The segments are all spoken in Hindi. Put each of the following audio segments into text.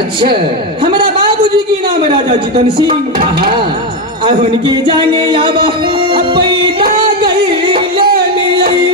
अच्छा हमारा बाबूजी की नाम राजा चितन सिंह अहन की जाने याबा पैदा गई ले मिलई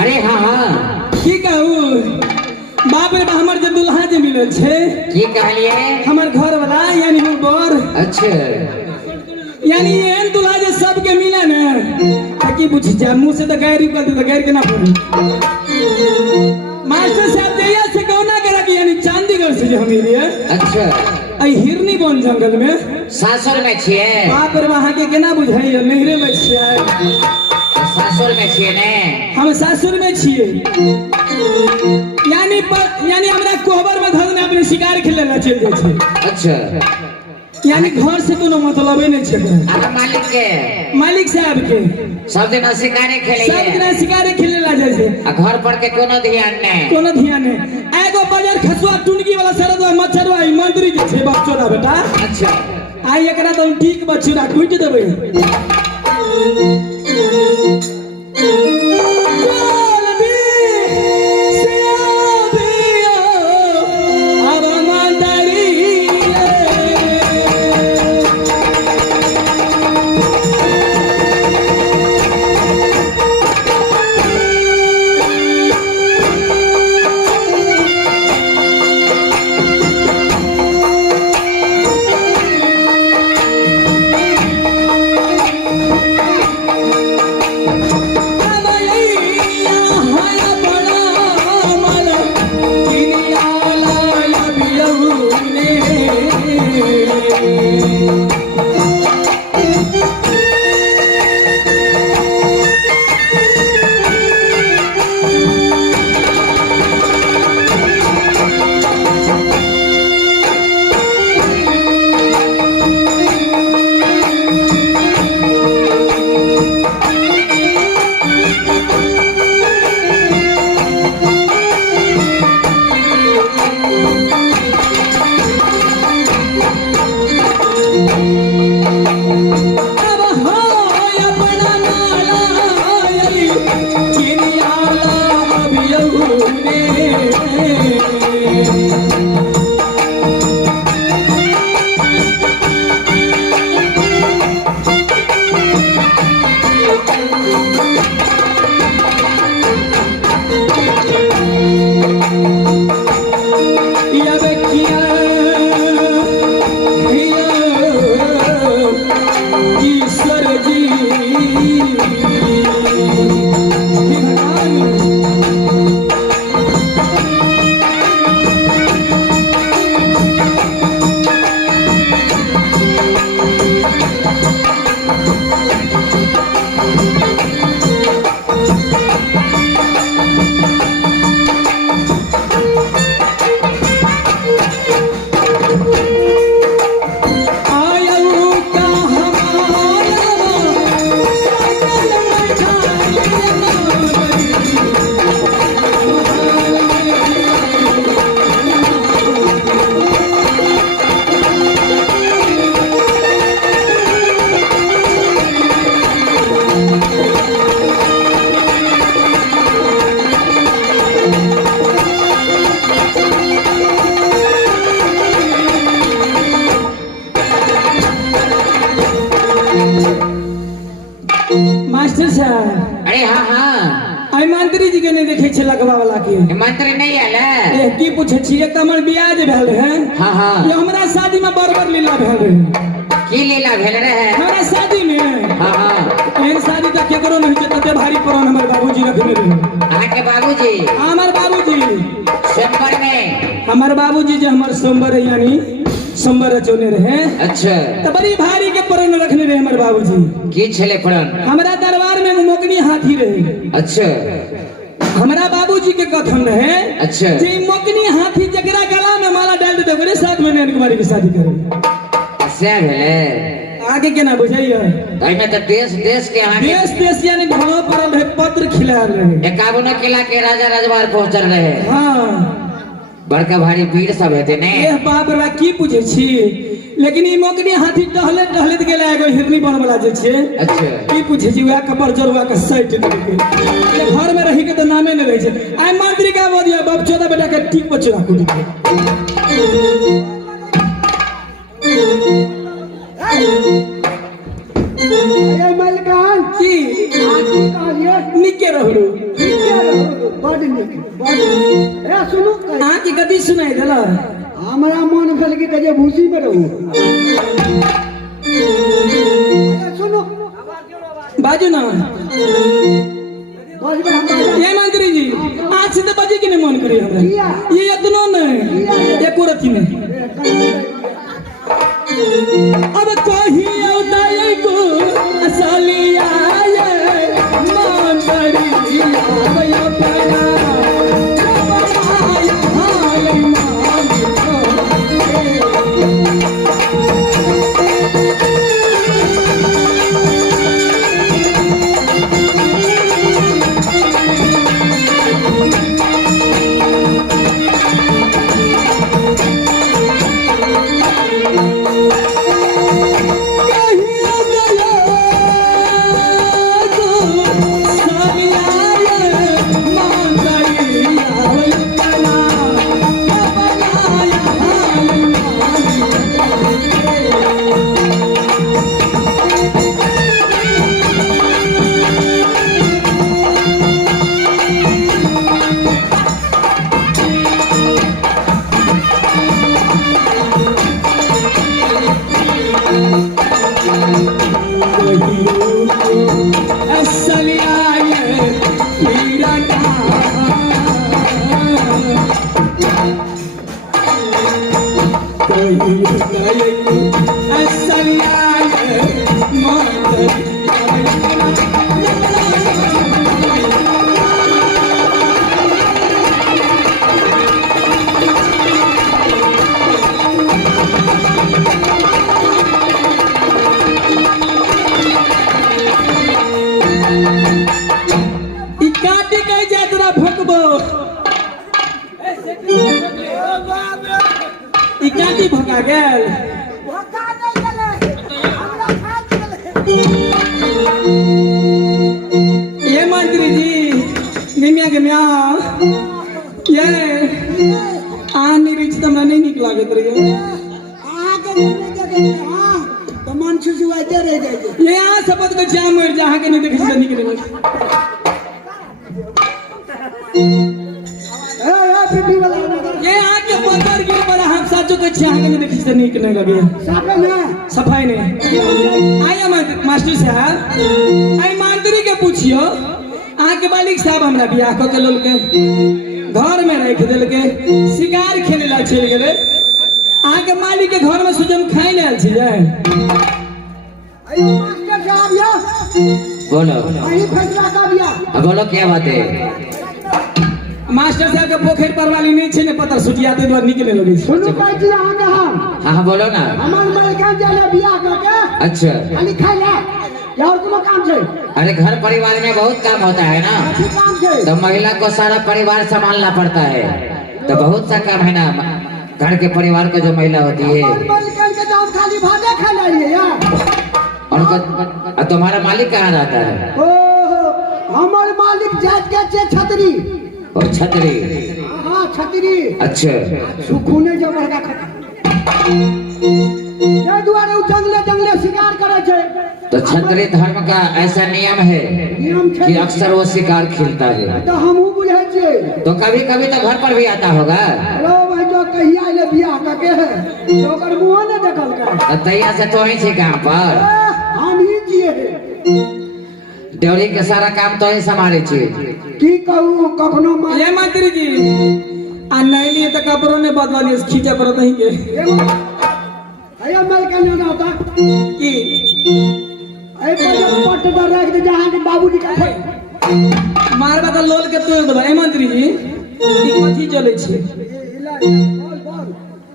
अरे हाँ हाँ की कहू बाप रे हमर जे दुल्हा जे मिले छे की कहलिए हमर घर वाला यानी हमर बर अच्छा यानी एन दुल्हा जे सबके मिले न ताकि बुझी जा मुंह से तो गैर कर दे गैर के ना बोली मास्टर साहब जइया से कौना करा कि यानी मिलिए अच्छा आई हिरनी बन जंगल में सासुर में छिए बाप रे वहाँ के केना बुझाइए नहरे में छिए सासुर में छिए ने हम सासुर में छिए यानी हमरा कोहबर में धर में अपने शिकार खेले ला चल जाय छै अच्छा यानी घर से कोनो मतलब नहीं छै आ मालिक साहब के सब दिन शिकारे खेले सब दिन शिकारे खेले ला जाय छै आ घर पर के कोनो ध्यान नहीं एगो बाजार खसुआ टुनकी वाला सरदवा मच्छरवा ई मंत्री के छै बच्चोरा बेटा अच्छा आई एकरा तो ठीक बच्चोरा टूट देबै मास्टर साहब अरे हाँ हाँ आई मंत्री जी के नहीं देखे छे लगवा वाला के मंत्री नहीं आले ए की पूछे छिए कमर ब्याज भेल है हाँ हाँ ये हमरा शादी में बरबर लीला भेल रहे की लीला भेल रहे हमरा शादी में हाँ हाँ एहन शादी त केकरो नहीं के तते भारी पड़न हमर बाबूजी रखने रहे अहाँ के बाबूजी हमर बाबूजी सोमवार में हमर बाबूजी जे हमर सोमवार यानी सोमवार रचोने रहे अच्छा तो बड़ी भारी के परण रखने रहे हमर बाबूजी की छले परण हमरा दरबार में मोकनी हाथी रहे अच्छा हमरा बाबूजी के कथन रहे अच्छा जे मोकनी हाथी जकरा गला में माला डाल देते ओकरे साथ में नैन कुमारी की शादी करे से भेले आगे केना बुझाइए एमे त देश देश के अहाँ देश यानी घोड़ा पर रहे पत्र खिलाल रहे 51 किला के राजा राजवार पहुंचल रहे हां बड़का भारी वीर सब हेते ने ए बाप रे की पूछे छी लेकिन ई मोकनी हाथी टहले टहले गेला एगो हिरनी बन वाला जे छे अच्छा की पूछे छी वह कपर जरुआ के साइड के घर में रही के तो नामे न रहे छे आई मंत्री का बोलिया बाप चोदा बेटा के ठीक बचवा को अरे मलकान की निके रहलू बड़ निक ए सुनु हां की गति सुनाई देला हमरा मन भेल कि कजे भूसी में रहू सुनु बाजू ना बजबै हम बाजा ये मंत्री जी आज से तो बजे के नहीं मन करे हमरा किया? ये इतना नहीं एको रति नहीं अब कोही औदाय को असलिया ये मान बड़ी आया पड़ा बनाया हाल मान इकाटी भगा गेल धोखा नहीं चले हमरा खात चले ये मंत्री जी गिमिया गिमिया ये आनी रिच तमरा नहीं निक लागत रे आगे जगह हां तो मन छुछुआते रह जाए ये आ शपथ के जाम मर जहां के नहीं देखे से निकले ए पीपी वाला ये आके पत्थर गिर पर हम साचो के जहां के नहीं देखे से निकलने लगे साफे ना सफाई ने आया मास्टर साहब आई मंत्री के पूछियो आके मालिक साहब हमरा बियाह क के लोल के घर में रख देल के शिकार खेले ला चल गेले आके मालिक के घर में सुजम खाई ले आल छी जाय अरे मास्टर साहब या बोलो वही फैसला कर दिया अब बोलो क्या बात है। मास्टर साहब के पोखर पर वाली नहीं छे ने पता सुटियाते द्वार निकले लगे छी। सुनो कहै छी अहाँ के हम हाँ बोलो ना। हमर मलकान जाले बियाह क के अच्छा खाली खाइ ले या और कोनो काम छै अरे घर परिवार में बहुत काम होता है ना, की काम छै तो महिला को सारा परिवार संभालना पड़ता है, तो बहुत सा काम है ना घर के परिवार को जो महिला होती है हमर मलकान के जान खाली भाते खा लाइए यार उनको। तुम्हारा मालिक कहाँ रहता है? ओ हमर मालिक जात के छै छतरी और छतरी। हां छतरी अच्छा सुखुने जे बड़का खत ये दुआरे उ जंगले शिकार करे छै तो क्षत्रिय धर्म का ऐसा नियम है कि अक्सर वो शिकार खेलता है। तो हमहू बुझे छियै तो कभी कभी तो घर पर भी आता होगा। लो भाई जो कहिया ले बियाह करके है तो ओकर मुंह ने देखल का तो तैया से तो ही छे काम पर हम ही जिए ड्योरी के सारा काम तो ही संभाले छे। की कहू कखनो ये मंत्री जी आ नहीं लिए तो कपड़ों ने बदला लिए खींचे पड़त नहीं के अरे मल के ना होता की अरे पट दर रख दे जहां के बाबूजी का मारबा तो लोल के तोड़ देबा। ए मंत्री जी ई कथी चले छे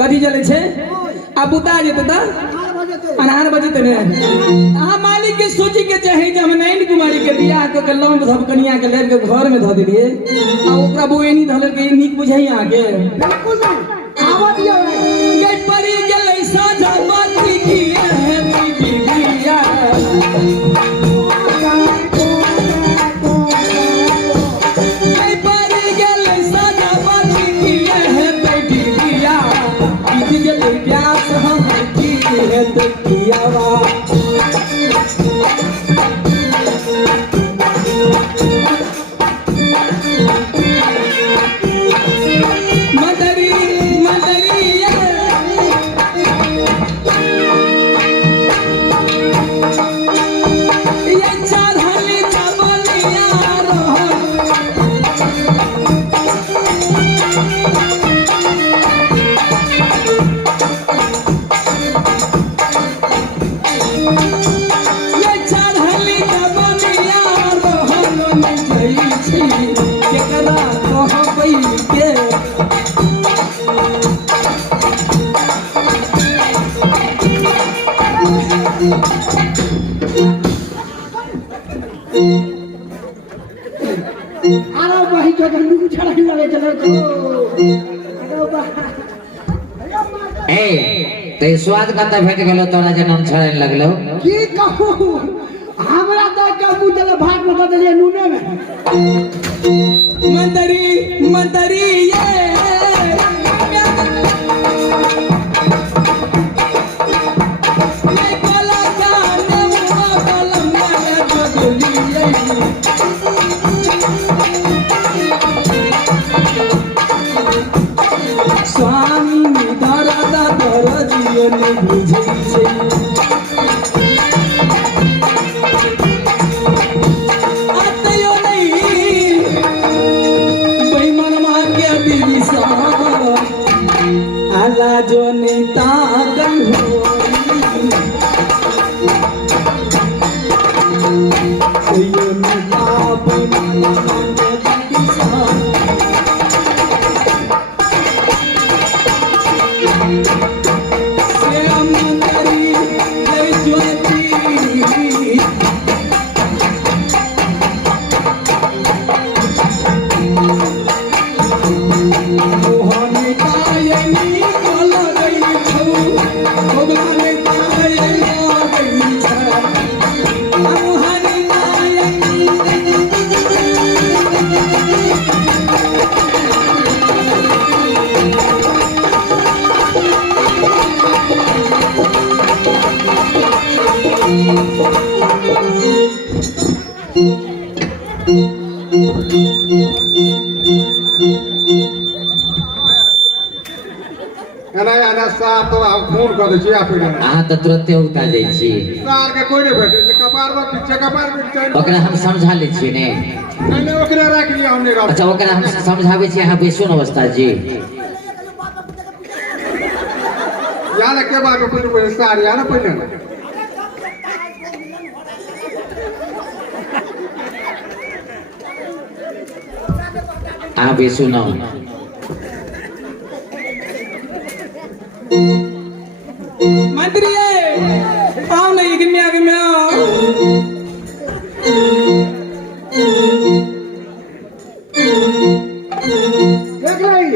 कथी चले छे आ बुता जेते त अनहार बजते ने आ मालिक के सोची के चाहे जे हम नैन कुमारी के बियाह क के लौंड सब कनिया के लेब के घर में ध देलिए आ ओकरा बोएनी धल के नीक बुझाई आगे बिल्कुल नहीं आवा दिया गई परी गेलै साझा बाती की है बिबिया गई परी गेलै साझा बाती की है बिबिया बीत गेलै प्यास हम की है तकियावा नहीं लगे चलो तो ए ते स्वाद कत भेट गेलो तोरा जनम छड़न लगलो की कहूं हमरा तो के बुझल भात में बदले नूने में मंतरी मंतरी ये स्वामी दादा दरदियो ने बुझै छै आतयो नहीं बेईमान मांगे बिदिसा आला जो नेता गन हो यो नेता बेईमान मांगे बिदिसा एना साफ तो फोन कर छी आपके अहाँ तो तुरंते उठा जाइ छी सार के कोई नहीं भेटे जे कपार में पीछे ओकरा हम समझा ले छी ने नहीं ओकरा रख लिया हमने रख अच्छा ओकरा हम समझाबै छी अहाँ बैसू न अवस्था जी यार के बात कोई सार यार पहले अहाँ बैसू न मंत्री आओ नहीं कि मैं आओ देख रही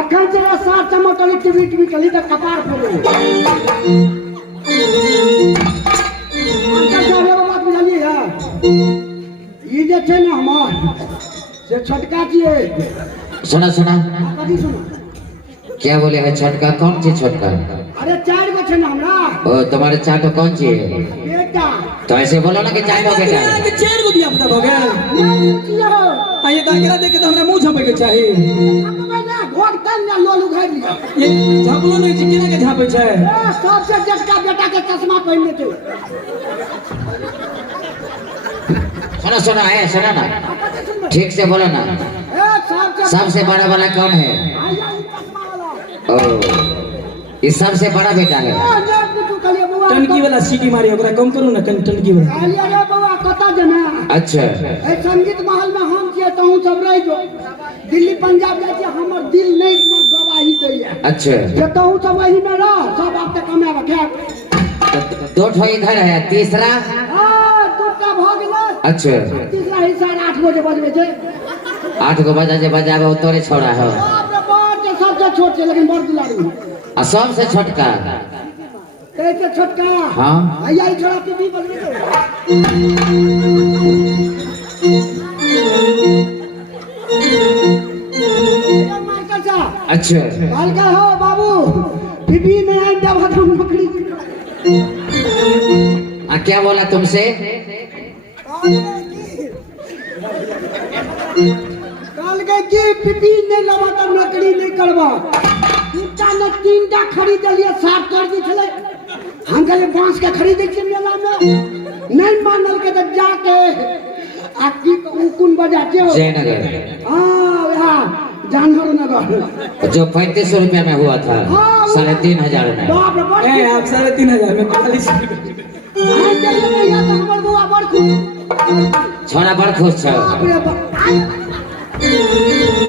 अखन जरा साथ चमकली टीवी कली तो कपार फोड़े अंकल साहब एगो बात बुझलिए है ई जे छै ना हमर से छोटका छिए सुना सुना कथी सुनो क्या बोले है छोटका कौन सी छोटका अरे 4 गो छै ना हमरा ओ तुम्हारे चाटो कौन सी है बेटा तो ऐसे बोलो ना कि चाटो बेटा है। के चेन को दिया पता हो गया नहीं चियो आइए दाखिला देख के तो हमरा मुंह झपे के चाहिए अब ना घोट तन ना लोल उघाड़ लिया ये झापलो नहीं छै केना के झापे छै सबसे जटका बेटा के चश्मा पहनने थे सुना सुना है सुना ना ठीक से बोलो ना सबसे बड़ा वाला कौन है ओ ये सबसे बड़ा बेटा है टंकी वाला सीटी मारी ओकरा कम करू ना टंकी वाला अच्छा संगीत महल में हम छियै तहूँ सब रह जो दिल्ली पंजाब जाए छियै हमर दिल नहीं गवाही दैया अच्छा जे तहूँ सब वही में रह सब आप तक कमे रखे दो ठो इधर है तीसरा दूटा भ गेलै अच्छा तीसरा हिस्सा 8 बजे बजबै छै 8 को बजा जे बजावे वो तोरे छोड़ा है बाप रे बाप जे सबसे छोट छै लेकिन बड़ दुलारू आ सबसे छोटका कैसे छोटका हाँ आइया ई छोड़ा टीवी बजबै मास्टर साहब अच्छा हल्का हो बाबू टीवी में आई दवा हम नौकरी क्या बोला तुमसे कल के की टीवी ने लवा त नौकरी नहीं करबा दूटा ने तीनटा खरीद लिए 60 कर दी छले हम कहले बांस के खरीदै छी मेला में नहीं मानल के त जाके आ की कुन बजा के जयनगर हां जानवर नगर जो 3500 रुपया में हुआ था 3500 में बाप रे बाप ए आप 3500 में 45 हमर बुआ बड़ खुश छोरा बड़ खुश छ बाप रे बाप